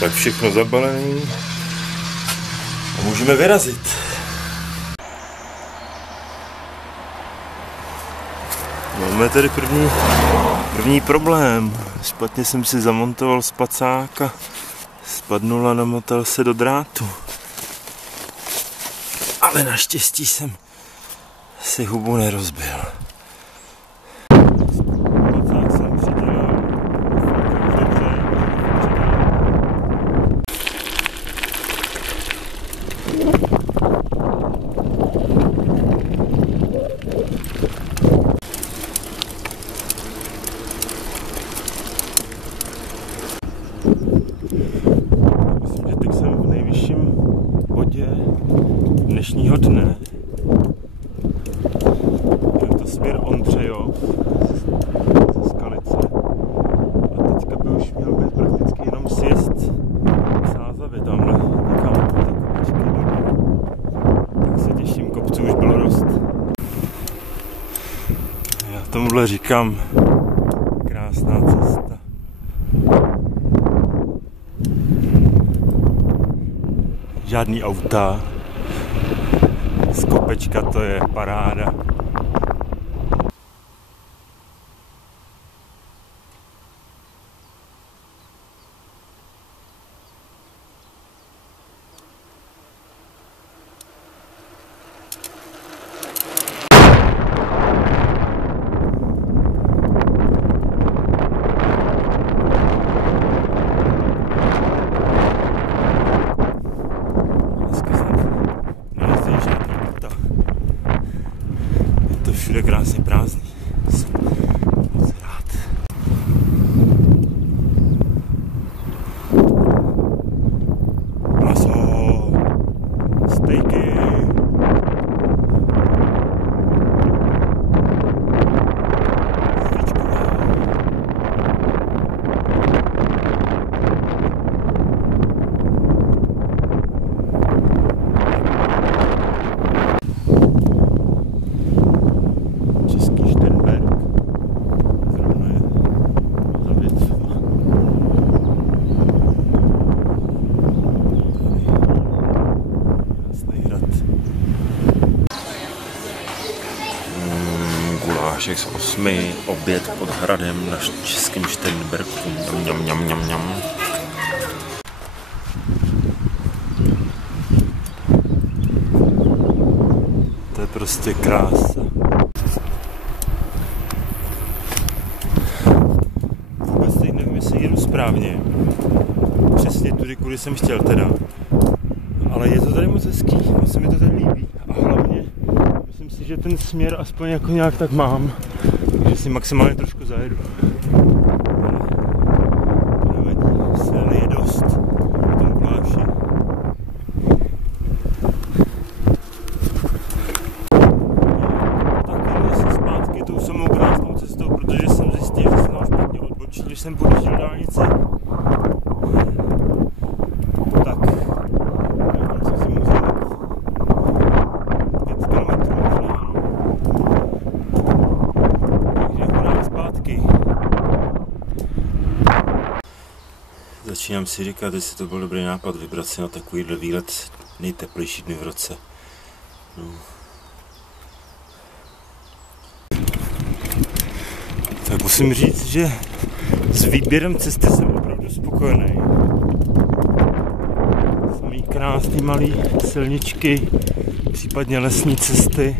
Tak všechno zabalené a můžeme vyrazit. Máme tady první problém. Špatně jsem si zamontoval spacák a spadnul a namotal se do drátu. Ale naštěstí jsem si hubu nerozbil. Spacák jsem přidělal. Myslím, že teď jsem v nejvyšším bodě dnešního dne. Je to směr Ondřejov ze Skalice. A teďka by už měl být prakticky jenom sjezd k Sázavě tamhle někam ty kopečky dolů. Tak se těším, kopců už bylo dost. Já tomuhle říkám krásná cesta. Žádný auta, z kopečka to je paráda. Všude krásně prázdný. Moc rád. Maso, stejky. Gulášek z 8, oběd pod hradem na českém Šternberku. Mňam. To je prostě krása. Vůbec teď nevím, jestli jedu správně. Přesně tudy, kudy jsem chtěl teda. Ale je to tady moc hezký, moc se mi to tady líbí. A hlavně myslím si, že ten směr aspoň jako nějak tak mám, takže si maximálně trošku zajedu. To nevadí, silný je dost v tom Guláši. Tak jdu asi zpátky tou samou krásnou cestou, protože jsem zjistil, že jsem tam špatně odbočil, když jsem podjížděl dálnici. Tak. Začínám si říkat, jestli to byl dobrý nápad vybrat si na takovýhle výlet nejteplejší dny v roce. No. Tak musím říct, že s výběrem cesty jsem opravdu spokojený. Samý krásný malý silničky, případně lesní cesty,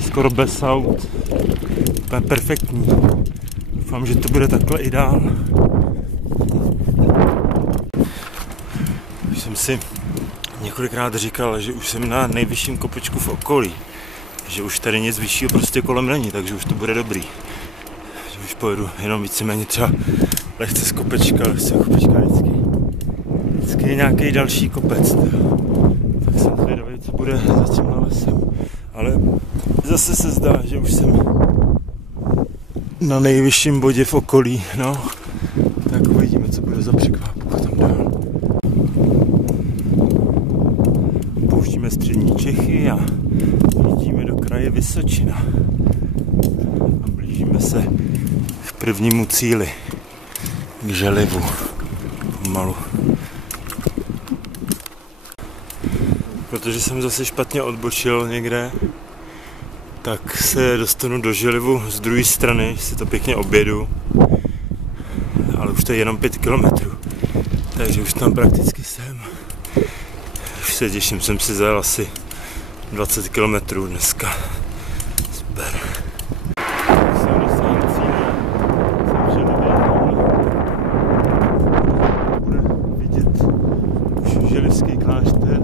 skoro bez aut. To je perfektní. Doufám, že to bude takhle i dál. Už jsem si několikrát říkal, že už jsem na nejvyšším kopečku v okolí. Že už tady nic vyššího prostě kolem není, takže už to bude dobrý. Že už pojedu jenom víceméně třeba lehce z kopečka vždycky je nějaký další kopec. Tak jsem zvědavý, co bude za tímhle lesem. Ale zase se zdá, že už jsem na nejvyšším bodě v okolí, no. Tak uvidíme, co bude za překvápku tam dál. Pouštíme střední Čechy a jdeme do kraje Vysočina. A blížíme se k prvnímu cíli, k Želivu. pomalu. Protože jsem zase špatně odbočil někde, tak se dostanu do Žilivu z druhé strany, si to pěkně objedu. Ale už to je jenom 5 kilometrů, takže už tam prakticky jsem. Už se těším, jsem si zajel asi 20 kilometrů dneska. Super. Jsem dostal cíle, jsem předověděl. Bude vidět už Želivský klášter.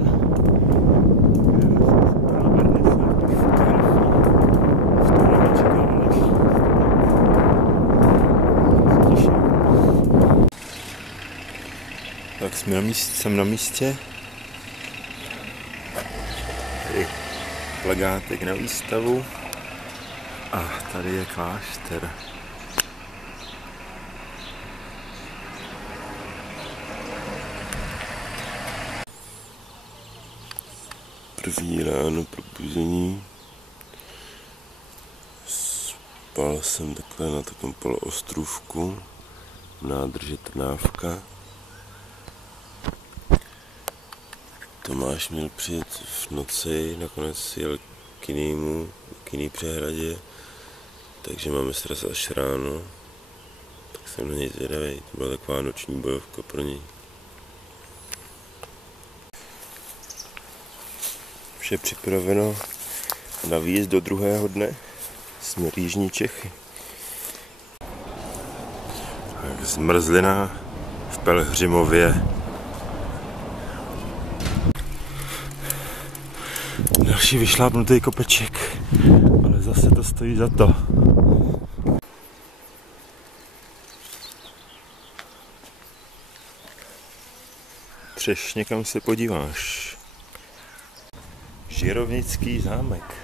Tak jsem na místě. Tady plakátek na výstavu. A tady je klášter. První ráno probuzení. Spal jsem takhle na takovém poloostrůvku v nádrži Trnávka. Tomáš měl přijet v noci, nakonec jel k jiný přehradě, takže máme sraz až ráno, tak jsem na něj zvědavý, to byla taková noční bojovka pro něj. Vše připraveno na výjezd do druhého dne, směr Jižní Čechy. Tak zmrzlina v Pelhřimově. Další vyšlápnutý kopeček, ale zase to stojí za to. Třešně, kam se podíváš. Žirovnický zámek.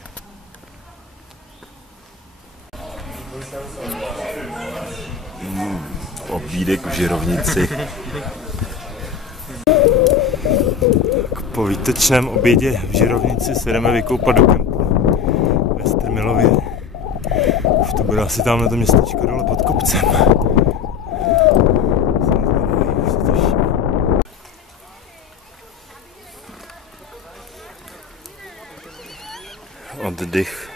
Obídek v Žirovnici. Po výtečném obědě v Žirovnici se jdeme vykoupat do kempu ve Strmilově. Už to bude asi tam na to městečko dole pod kopcem. Oddych.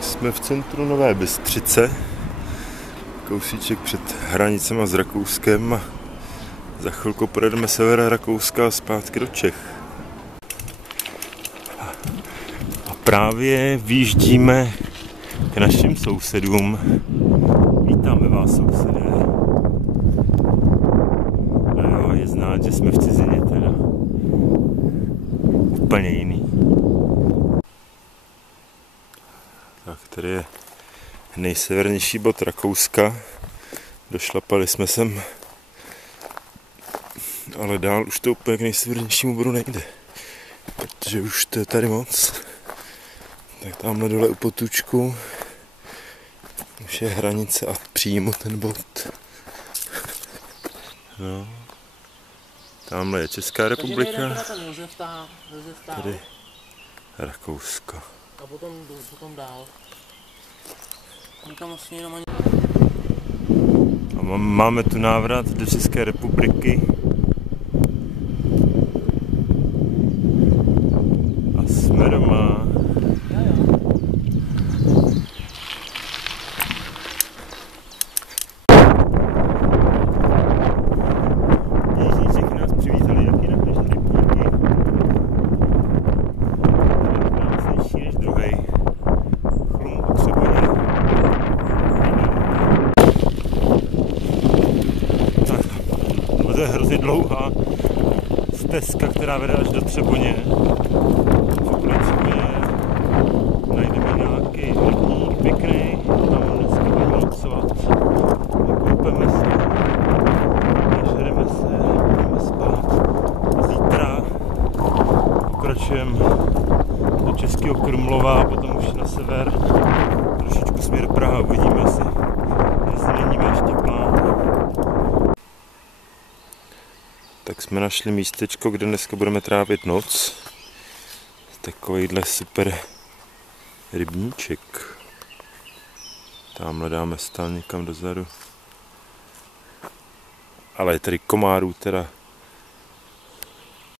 Jsme v centru Nové Bystřice, kousíček před hranicema s Rakouskem a za chvilku pojedeme sever Rakouska a zpátky do Čech. A právě vyjíždíme k našim sousedům. Vítáme vás, sousedé. A jo, je znát, že jsme v cizině teda. Úplně jiný. Tak tady je nejsevernější bod Rakouska. Došlapali jsme sem, ale dál už to úplně k nejsevernějšímu bodu nejde, protože už to je tady moc. Tak tamhle dole u Potůčku už je hranice a přímo ten bod. No. Tamhle je Česká republika, tady Rakousko. A potom dál. Tam vlastně jenom ani... A máme tu návrat do České republiky. A jsme doma. Jižní Čechy nás přivítali jak jinak než rybníky. Krásnější než druhej. Chlum potřebuje. to je hrozně dlouhá stezka, která vede až do Třeboně. Okolo Třeboně najdeme nějaký rybník pěkný, tam dneska budeme nocovat. Koupeme se, nažereme se, jdeme spát. Zítra pokračujeme do Českého Krumlova a potom už na sever, trošičku směr Praha, uvidíme si, jestli není ještě plán. Tak jsme našli místečko, kde dneska budeme trávit noc. Takovýhle super rybníček. Tamhle dáme stál někam dozadu. Ale je tady komárů teda